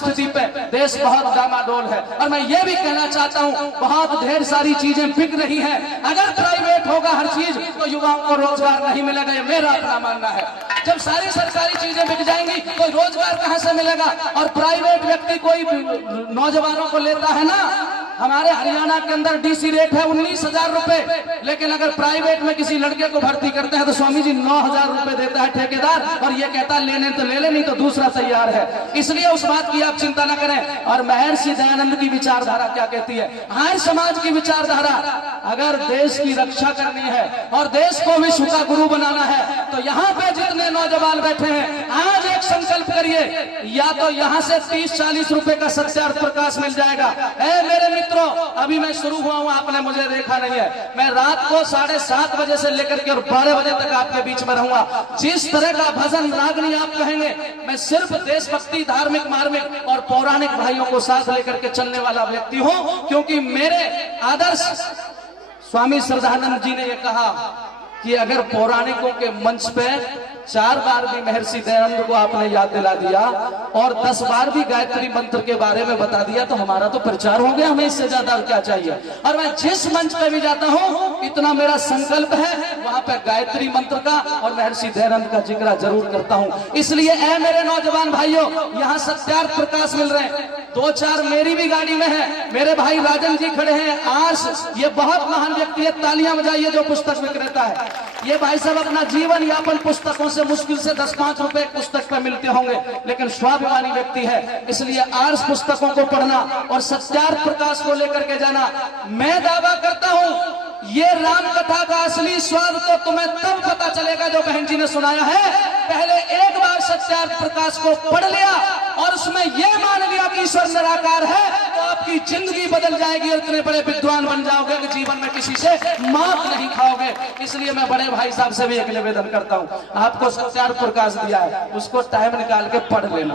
स्थिति पे देश बहुत डामाडोल है। और मैं ये भी कहना चाहता हूँ, बहुत ढेर सारी चीजें बिक रही हैं। अगर प्राइवेट होगा हर चीज तो युवाओं को रोजगार नहीं मिलेगा, ये मेरा अपना मानना है। जब सारी सरकारी चीजें बिक जाएंगी तो रोजगार कहां से मिलेगा? और प्राइवेट व्यक्ति कोई नौजवानों को लेता है ना, हमारे हरियाणा के अंदर डीसी रेट है 19,000 रुपए, लेकिन अगर प्राइवेट में किसी लड़के को भर्ती करते हैं तो स्वामी जी 9,000 रुपए देता है ठेकेदार, और ये कहता है लेने तो ले ले, नहीं तो दूसरा तैयार है। इसलिए उस बात की आप चिंता न करें। और महर्षि दयानंद की विचारधारा क्या कहती है? हर समाज की विचारधारा, अगर देश की रक्षा करनी है और देश को विश्व का गुरु बनाना है तो यहाँ पे जितने नौजवान बैठे हैं आज एक संकल्प करिए, या तो यहाँ से 30-40 रुपए का सत्यार्थ प्रकाश मिल जाएगा। मेरे मित्रों, अभी मैं शुरू हुआ हूँ, आपने मुझे देखा नहीं है। मैं रात को 7:30 बजे से लेकर के और 12 बजे तक आपके बीच में रहूंगा। जिस तरह का भजन रागनी आप कहेंगे, मैं सिर्फ देशभक्ति, धार्मिक, मार्मिक और पौराणिक भाइयों को साथ लेकर के चलने वाला व्यक्ति हूँ, क्योंकि मेरे आदर्श स्वामी श्रद्धानंद जी ने यह कहा कि अगर पौराणिकों के मंच पे 4 बार भी महर्षि दयानंद को आपने याद दिला दिया और 10 बार भी गायत्री मंत्र के बारे में बता दिया तो हमारा तो प्रचार हो गया। हमें इससे ज्यादा क्या चाहिए? और मैं जिस मंच पे भी जाता हूँ, इतना मेरा संकल्प है, वहां पे गायत्री मंत्र का और महर्षि दयानंद का जिक्र जरूर करता हूँ। इसलिए मेरे नौजवान भाइयों, यहाँ सत्यार्थ प्रकाश मिल रहे हैं। 2-4 मेरी भी गाड़ी में है। मेरे भाई राजन जी खड़े हैं, आर्ष, ये बहुत महान व्यक्ति है, तालियां बजाइए जो पुस्तक विक्रेता है। ये भाई साहब अपना जीवन यापन पुस्तकों से मुश्किल से 10-5 रुपए पुस्तक पे मिलते होंगे, लेकिन स्वाभिमानी व्यक्ति है। इसलिए आर्ष पुस्तकों को पढ़ना और सत्यार्थ प्रकाश को लेकर के जाना। मैं दावा करता हूँ, ये राम कथा का असली स्वाद तो तुम्हें तब पता चलेगा जो बहन जी ने सुनाया है। पहले एक बार सत्यार्थ प्रकाश को पढ़ लिया और उसमें यह मान लिया कि ईश्वर निराकार है, तो आपकी जिंदगी बदल जाएगी और इतने बड़े विद्वान बन जाओगे कि जीवन में किसी से मात नहीं खाओगे। इसलिए मैं बड़े भाई साहब से भी एक निवेदन करता हूँ, आपको सत्यार्थ प्रकाश दिया है, उसको टाइम निकाल के पढ़ लेना।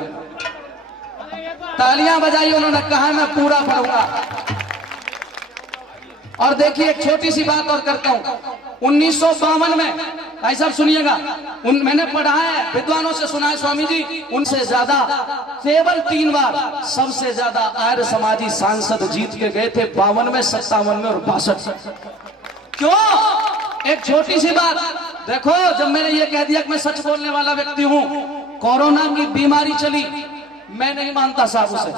तालियां बजाई, उन्होंने कहा मैं पूरा पढ़ूंगा। और देखिए एक छोटी सी बात और करता हूं, 1952 में, भाई साहब सुनिएगा, मैंने पढ़ा है, विद्वानों से सुना है स्वामी जी, उनसे ज्यादा केवल 3 बार सबसे ज्यादा आर्य समाजी सांसद जीत के गए थे, 52 में, 57 में और 62 में। क्यों? एक छोटी सी बात देखो, जब मैंने ये कह दिया कि मैं सच बोलने वाला व्यक्ति हूं, कोरोना की बीमारी चली, मैं नहीं मानता साहब उसे,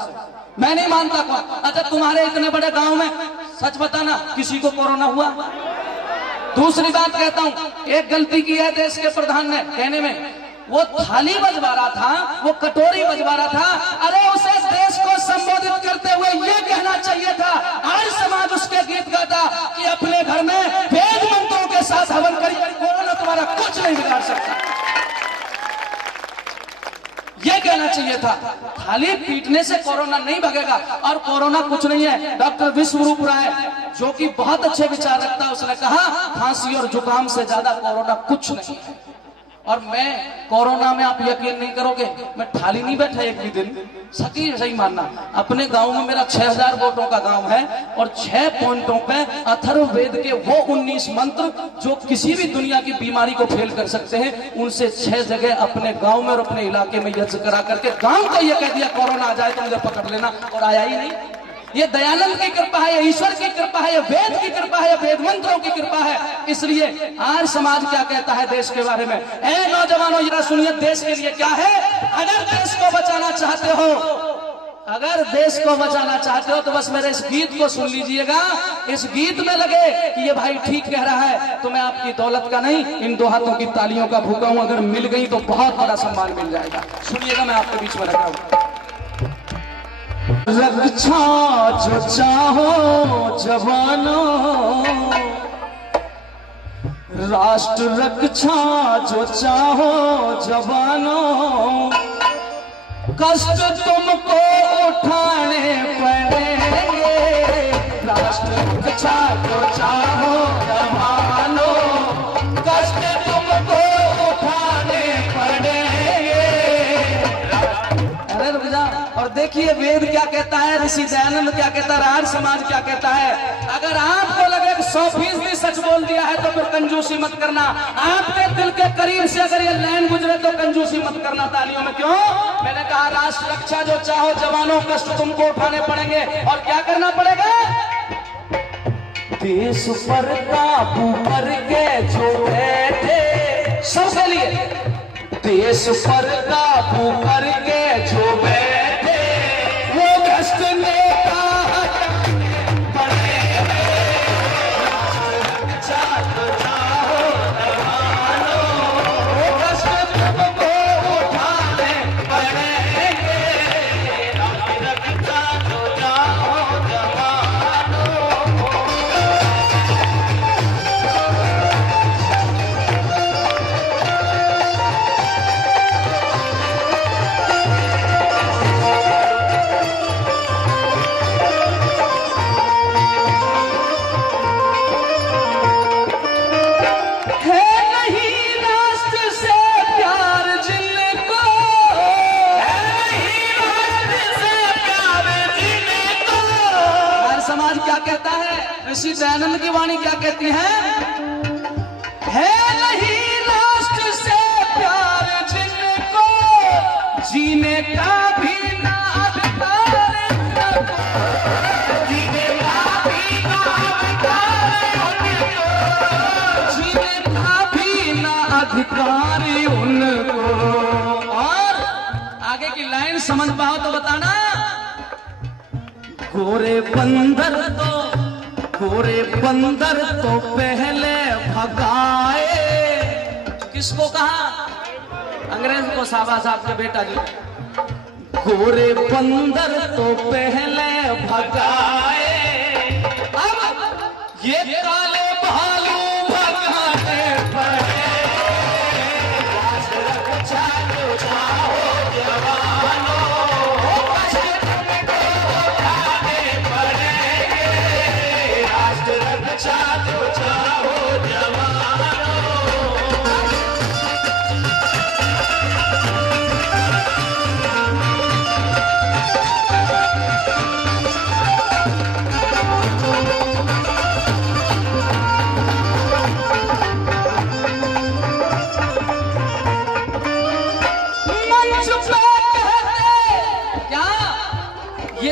मैं नहीं मानता। कौन? अच्छा, तुम्हारे इतने बड़े गांव में सच बताना किसी को कोरोना हुआ? दूसरी बात कहता हूं, एक गलती की है देश के प्रधान ने कहने में, वो थाली बजवा रहा था, वो कटोरी बजवा रहा था। अरे उसे देश को संबोधित करते हुए ये कहना चाहिए था, आज समाज उसके गीत गाता कि अपने घर में वेद मंत्रों के साथ हवन करिए, कोरोना तुम्हारा कुछ नहीं बिगाड़ सकता। ये कहना चाहिए था। थाली पीटने से कोरोना नहीं भगेगा, और कोरोना कुछ नहीं है। डॉक्टर विश्वरूप राय, जो कि बहुत अच्छे विचार रखता है, उसने कहा खांसी और जुकाम से ज्यादा कोरोना कुछ नहीं है। और मैं कोरोना में, आप यकीन नहीं करोगे, मैं थाली नहीं बैठा एक भी दिन, सही मानना। अपने गांव में मेरा 6000 वोटों का गांव है और 6 पॉइंटों पे अथर्ववेद के वो 19 मंत्र जो किसी भी दुनिया की बीमारी को फेल कर सकते हैं, उनसे 6 जगह अपने गांव में और अपने इलाके में यज्ञ करा करके गांव को यह कह दिया कोरोना आ जाए तो मुझे पकड़ लेना, और आया ही नहीं। ये दयानंद की कृपा है, ये ईश्वर की कृपा है, ये वेद की कृपा है, वेद मंत्रों की कृपा है। इसलिए आज समाज क्या कहता है देश के बारे में? ए नौजवानों, जरा सुनिए, देश के लिए क्या है। अगर देश को बचाना चाहते हो, अगर देश को बचाना चाहते हो तो बस मेरे इस गीत को सुन लीजिएगा। इस गीत में लगे कि ये भाई ठीक कह रहा है, तो मैं आपकी दौलत का नहीं, इन 2 हाथों की तालियों का भूखा हूं। अगर मिल गई तो बहुत बड़ा सम्मान मिल जाएगा। सुनिएगा, मैं आपके बीच में रखा हूं। रक्षा जो चाहो जवानों, राष्ट्र रक्षा जो चाहो जवानों, कष्ट तुमको उठाने पड़ेंगे। राष्ट्र रक्षा जो चाहो जवानों, कष्ट तुमको उठाने पड़ेंगे। अरे रुक जा, और देखिए वेद क्या कहता है, ऋषि दयानंद क्या कहता है, राज समाज क्या कहता है। अगर आपको लगे 100% सच बोल दिया है तो फिर कंजूसी मत करना। आपके दिल के करीब से अगर ये लाइन गुजरे तो कंजूसी मत करना। तालियों में क्यों? मैंने कहा राष्ट्र रक्षा जो चाहो जवानों, कष्ट तुमको उठाने पड़ेंगे। और क्या करना पड़ेगा? देश पर काबू करके जो बैठे, सबके लिए देश पर काबू करके जो बैठे, वो भ्रष्ट नेता ऋषि दयानंद की वाणी क्या कहती है नहीं राष्ट्र से प्यार जिनको, जीने का भी ना अधिकार, जीने का भी ना अधिकार, जीने का भी ना अधिकार उनको। और आगे की लाइन समझ पाओ तो बताना। गोरे बंदर तो पहले भगाए, किसको कहा? अंग्रेज को, साहबा साहब के बेटा जी। गोरे बंदर तो पहले भगाए, अब ये काले भालू भगाने पड़े।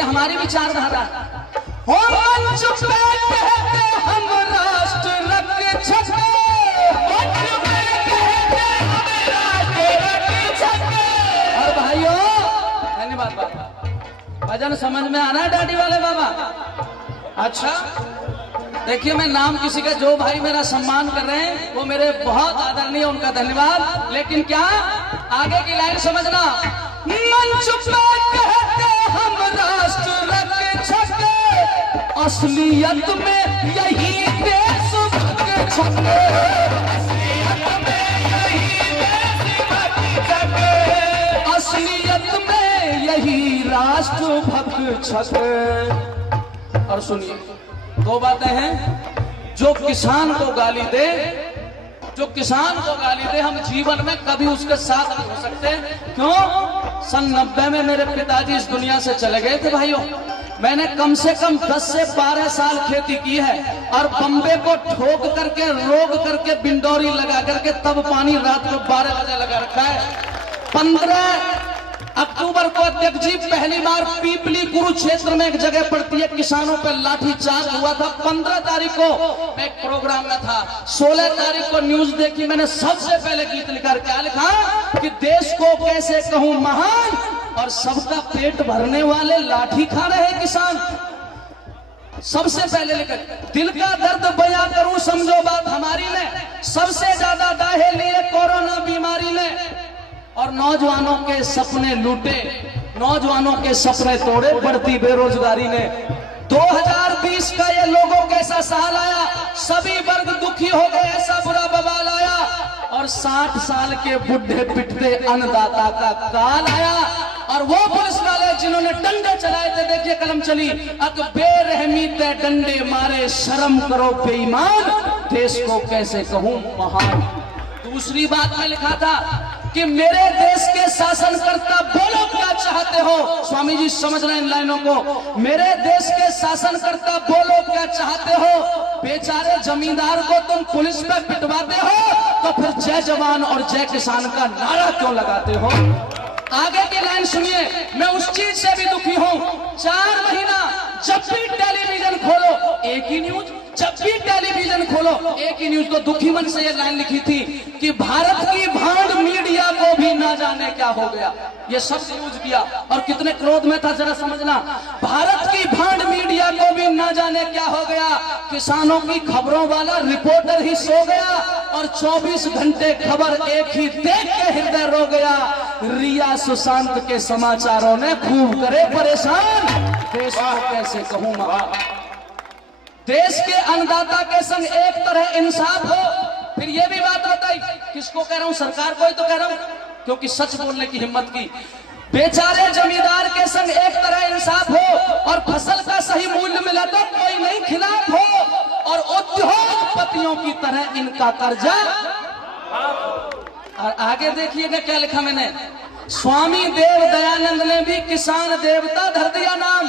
हमारी विचारधारा हम राष्ट्र रक्षक, और भाइयों धन्यवाद। भजन समझ में आना है डाडी वाले बाबा? अच्छा देखिए, मैं नाम किसी का, जो भाई मेरा सम्मान कर रहे हैं वो मेरे बहुत आदरणीय, उनका धन्यवाद। लेकिन क्या आगे की लाइन समझना। मंच पे कहते हम राष्ट्र रक्षक, असलियत में यही देशभक्त, असलियत में यही राष्ट्रभक्त छक। और सुनिए, दो बातें हैं। जो किसान को गाली दे, जो किसान को गाली दे, हम जीवन में कभी उसके साथ नहीं हो सकते। क्यों? सन 90 में मेरे पिताजी इस दुनिया से चले गए थे भाइयों। मैंने कम से कम 10 से 12 साल खेती की है, और बम्बे को ठोक करके, रोक करके, बिंडोरी लगा करके, तब पानी रात को 12 बजे लगा रखा है। 15 अक्टूबर को अध्यक्ष जी पहली बार पीपली कुरुक्षेत्र में एक जगह पड़ती है, किसानों पर लाठीचार्ज हुआ था। 15 तारीख को मैं एक प्रोग्राम में था। 16 तारीख को न्यूज देखी, मैंने सबसे पहले गीत लिखा। क्या लिखा? कि देश को कैसे कहूं महान, और सबका पेट भरने वाले लाठी खा रहे किसान। सबसे पहले लिखा, दिल का दर्द बयां करूं, समझो बात हमारी ने, सबसे ज्यादा दाहे लिए कोरोना बीमारी ने, और नौजवानों के सपने लूटे, नौजवानों के सपने तोड़े बढ़ती बेरोजगारी ने। 2020 का ये लोगों कैसा साल आया, सभी वर्ग दुखी हो गए, ऐसा बुरा बवाल आया। और 60 साल के बुढ़े पिटते अन्नदाता का काल आया। और वो पुलिस वाले जिन्होंने डंडे चलाए थे, देखिए कलम चली, अक बेरहमी ते डंडे मारे, शर्म करो बेईमान, देश को कैसे कहूं महान। दूसरी बात में लिखा था कि मेरे देश के शासनकर्ता बोलो क्या चाहते हो। स्वामी जी समझ रहे हैं इन लाइनों को। मेरे देश के शासनकर्ता बोलो क्या चाहते हो। बेचारे जमींदार को तुम पुलिस पे पिटवाते हो तो फिर जय जवान और जय किसान का नारा क्यों लगाते हो। आगे की लाइन सुनिए, मैं उस चीज से भी दुखी हूं। 4 महीना जब भी टेलीविजन खोलो एक ही न्यूज, जब भी टेलीविजन खोलो एक ही न्यूज। तो दुखी मन से ये लाइन लिखी थी कि भारत की भांड मीडिया को भी ना जाने क्या हो गया। ये शब्द यूज किया और कितने क्रोध में था जरा समझना। भारत की भांड मीडिया को भी ना जाने क्या हो गया। किसानों की खबरों वाला रिपोर्टर ही सो गया और 24 घंटे खबर एक ही देख के हृदय रो गया। रिया सुशांत के समाचारों ने खूब करे परेशान। देश को कैसे कहूं मां। देश के अन्नदाता के संग एक तरह इंसाफ हो। फिर ये भी बात बताई, किसको कह रहा हूं, सरकार को ही तो कह रहा हूं, क्योंकि सच बोलने की हिम्मत की। बेचारे जमींदार के संग एक तरह इंसाफ हो और फसल का सही मूल्य मिला तो कोई नहीं खिलाफ हो। और उद्योगपतियों की तरह इनका कर्जा। और आगे देखिएगा क्या लिखा मैंने। स्वामी देव दयानंद ने भी किसान देवता धर दिया नाम।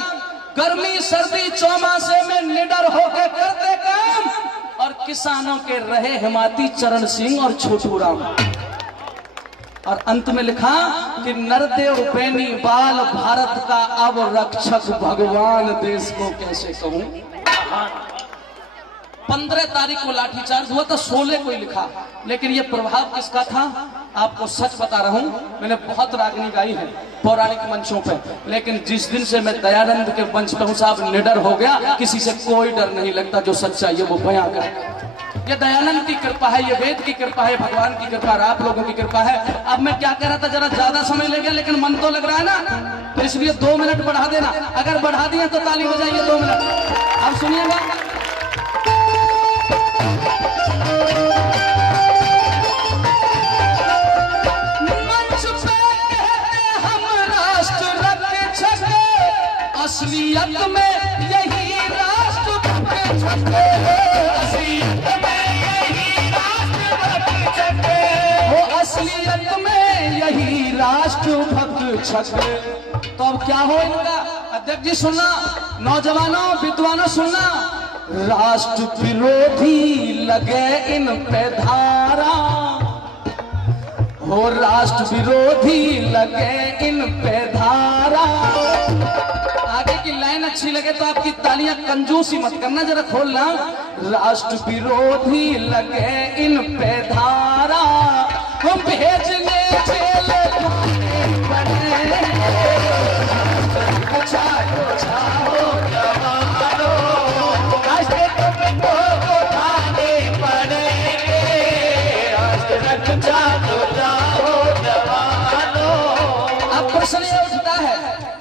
गर्मी सर्दी चौमासे में निडर होकर करते काम और किसानों के रहे हिमाती चरण सिंह और छोटू राम। और अंत में लिखा कि नरदेव बेनी बाल भारत का अब रक्षक भगवान देश को कैसे कहूं। 15 तारीख को लाठीचार्ज हुआ था, 16 को ही लिखा। लेकिन ये प्रभाव किसका था आपको सच बता रहा हूं। मैंने बहुत रागनी गाई है पौराणिक मंचों पे, लेकिन जिस दिन से मैं दयानंद के मंच पे हूं साहब, निडर हो गया। किसी से कोई डर नहीं लगता, जो सच्चाई है वो बयां करे। ये दयानंद की कृपा है, ये वेद की कृपा है, भगवान की कृपा है, आप लोगों की कृपा है। अब मैं क्या कह रहा था, जरा ज्यादा समय ले गया लेकिन मन तो लग रहा है ना, तो इसलिए 2 मिनट बढ़ा देना। अगर बढ़ा दिए तो ताली बजाइए 2 मिनट। अब सुनिएगा। असलियत में यही राष्ट्रभक्त छठे, असलियत में यही राष्ट्रभक्त छठे, वो असलियत में यही राष्ट्रभक्त छठे। तो अब क्या हो इनका। अध्यक्ष जी सुनना, नौजवानों विद्वानों सुनना। राष्ट्र विरोधी लगे इन पे धारा, हो राष्ट्र विरोधी लगे इन पे धारा। आगे की लाइन अच्छी लगे तो आपकी तालियां कंजूसी मत करना, जरा खोलना। राष्ट्र विरोधी लगे इन पे धारा, हम भेजने जेल अब प्रश्न ये उठता है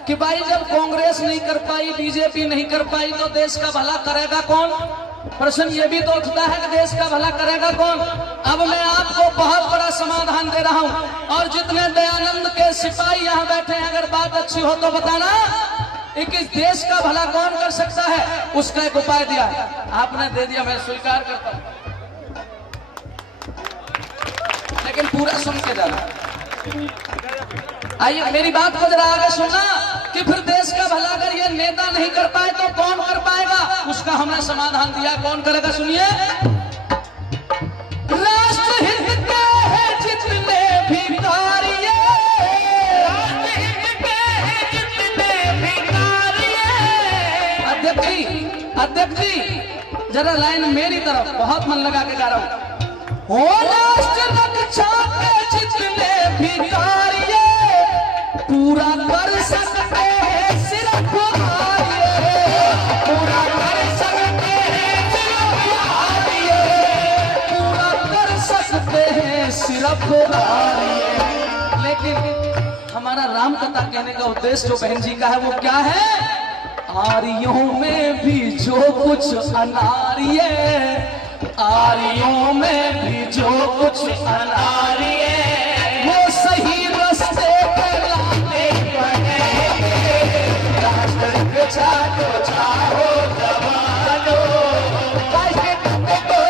कि भाई जब कांग्रेस नहीं कर पाई, बीजेपी नहीं कर पाई, तो देश का भला करेगा कौन। प्रश्न ये भी तो उठता है कि देश का भला करेगा कौन। अब मैं आपको बहुत बड़ा समाधान दे रहा हूं और जितने दयानंद के सिपाही यहां बैठे हैं, अगर बात अच्छी हो तो बताना कि देश का भला कौन कर सकता है। उसका एक उपाय दिया आपने, दे दिया, मैं स्वीकार करता हूं, लेकिन पूरा सुन के जाना। आइए मेरी बात को जरा आगे सुनना कि फिर देश का भला अगर ये नेता नहीं कर पाए तो कौन कर पाएगा। उसका हमने समाधान दिया, कौन करेगा सुनिए। राष्ट्रहित के हैं जितने भी कार्य, राष्ट्रहित के हैं जितने भी कार्य। अध्यक्ष जी जरा लाइन मेरी तरफ, बहुत मन लगा के गा रहा हूं। हो राष्ट्र रक्षा के जितने भी कार्य पूरा कर सकते हैं सिर्फ आर्य, पूरा कर सकते हैं सिर्फ आर्य, पूरा कर सकते हैं सिर्फ आर्य। लेकिन हमारा राम कथा कहने का उद्देश्य जो बहन जी का है वो क्या है। आर्यों में भी जो कुछ अनार्य, आर्यों में भी जो कुछ अनार्य, वो सही रास्ते पर लाने पड़ेंगे। राष्ट्र रक्षा को चाहो जवानों, राष्ट्र को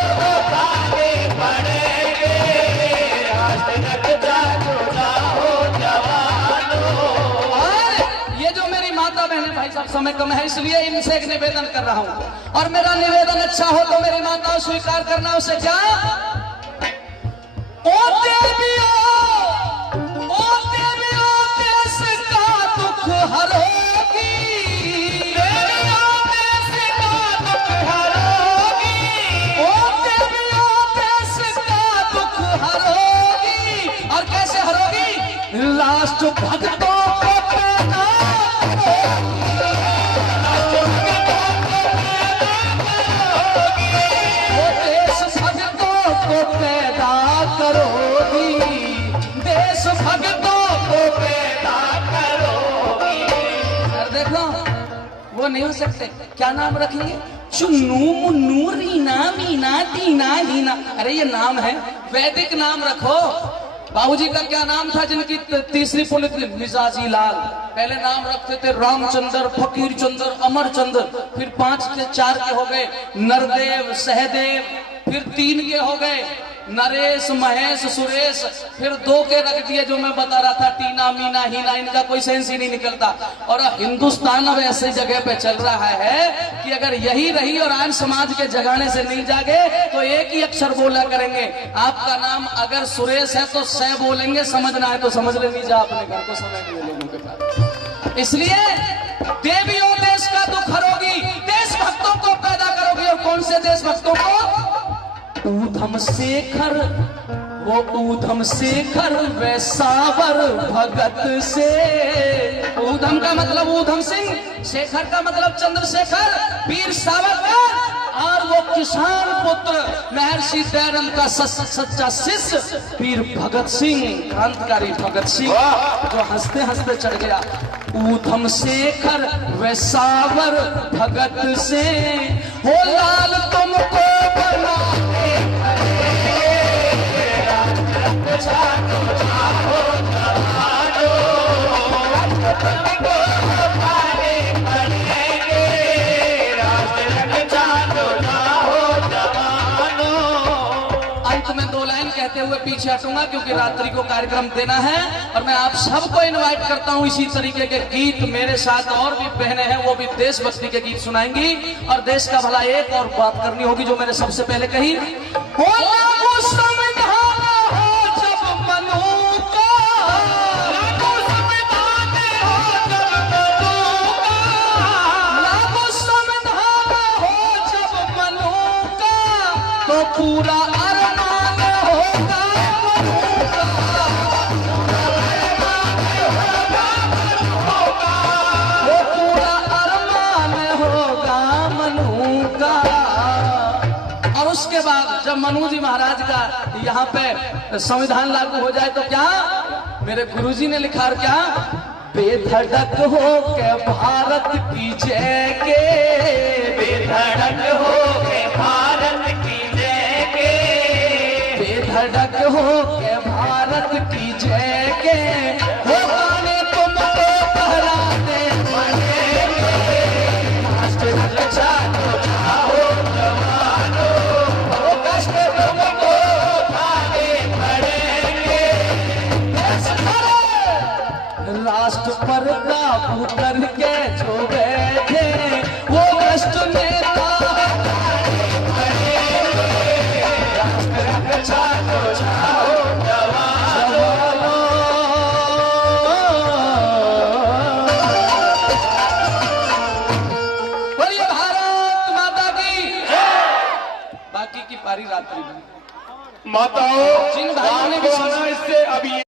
आगे बढ़ेंगे। राष्ट्र रक्षा को माता बहने भाई साहब समय कम है इसलिए इनसे एक निवेदन कर रहा हूं, और मेरा निवेदन अच्छा हो तो मेरी माताओं स्वीकार करना। उसे क्या ओ देवियों, ओ देवियों देश का दुख हरोगी, देवियों देश का दुख हरोगी, ओ देवियों देश का दुख हरोगी। और कैसे हरोगी? राष्ट्र भक्तों को पैदा करोगी, देश भक्तों को पैदा करोगी। और देखो वो नहीं हो सकते, क्या नाम रखेंगे? चुन्नू मुन्नू रीना मीना टीना हीना। अरे ये नाम है, वैदिक नाम रखो। बाबूजी का क्या नाम था जिनकी तीसरी पुण्यतिथि? मिजाजी लाल। पहले नाम रखते थे रामचंद्र, फकीर चंद्र, अमरचंद्र, फिर 5 के 4 के हो गए नरदेव, सहदेव, फिर 3 के हो गए नरेश, महेश, सुरेश, फिर 2 के रख दिए जो मैं बता रहा था टीना मीना हीना। इनका कोई सेंस ही नहीं निकलता। और हिंदुस्तान अब ऐसी जगह पे चल रहा है कि अगर यही रही और आज समाज के जगाने से नहीं जागे तो एक ही अक्षर बोला करेंगे। आपका नाम अगर सुरेश है तो सह बोलेंगे, समझना है तो समझ ले, लीजिए अपने घर को समझ लिए लोगों के पास। इसलिए देवियों देश का दुख हरोगी, देश भक्तों को पैदा करोगी। और कौन से देश भक्तों को? ऊधम शेखर, वो ऊधम शेखर वैसावर भगत से। ऊधम का मतलब ऊधम सिंह, शेखर का मतलब चंद्रशेखर, वीर सावरकर, और वो किसान पुत्र महर्षि दयानंद का सच्चा शिष्य वीर भगत सिंह, क्रांतिकारी भगत सिंह, जो हंसते हंसते चढ़ गया। ऊधम शेखर वैसावर भगत से, हो लाल तुमको बना अंत में 2 लाइन कहते हुए पीछे हटूंगा क्योंकि रात्रि को कार्यक्रम देना है। और मैं आप सबको इनवाइट करता हूं इसी तरीके के गीत। मेरे साथ और भी बहनें हैं, वो भी देशभक्ति के गीत सुनाएंगी और देश का भला। एक और बात करनी होगी जो मैंने सबसे पहले कही, हो लागू संविधान हो जब मनु का, लागू संविधान हो जब मनु का, लागू संविधान हो जब मनु का, तो पूरा अरमान होगा मनु का, वो पूरा अरमान होगा मनु का। और उसके बाद जब मनु जी महाराज का यहाँ पे संविधान लागू हो जाए तो क्या मेरे गुरुजी ने लिखा, और क्या, बेधड़क हो के भारत की जय के, बेधड़क हो के भारत की जय के, बेधड़क हो के भारत की जय के, हो गाने तुमको कहराते पड़ेंगे, राष्ट्र रक्षा को चाहो जवानों, वो कष्ट तुमको उठाने पड़ेंगे। राष्ट्र पर काबू करके जो बैठे वो कष्ट नेता बोलिए भारत माता की। बाकी की पारी रात्रि में माताओं जिन भाइयों ने भी इससे अभी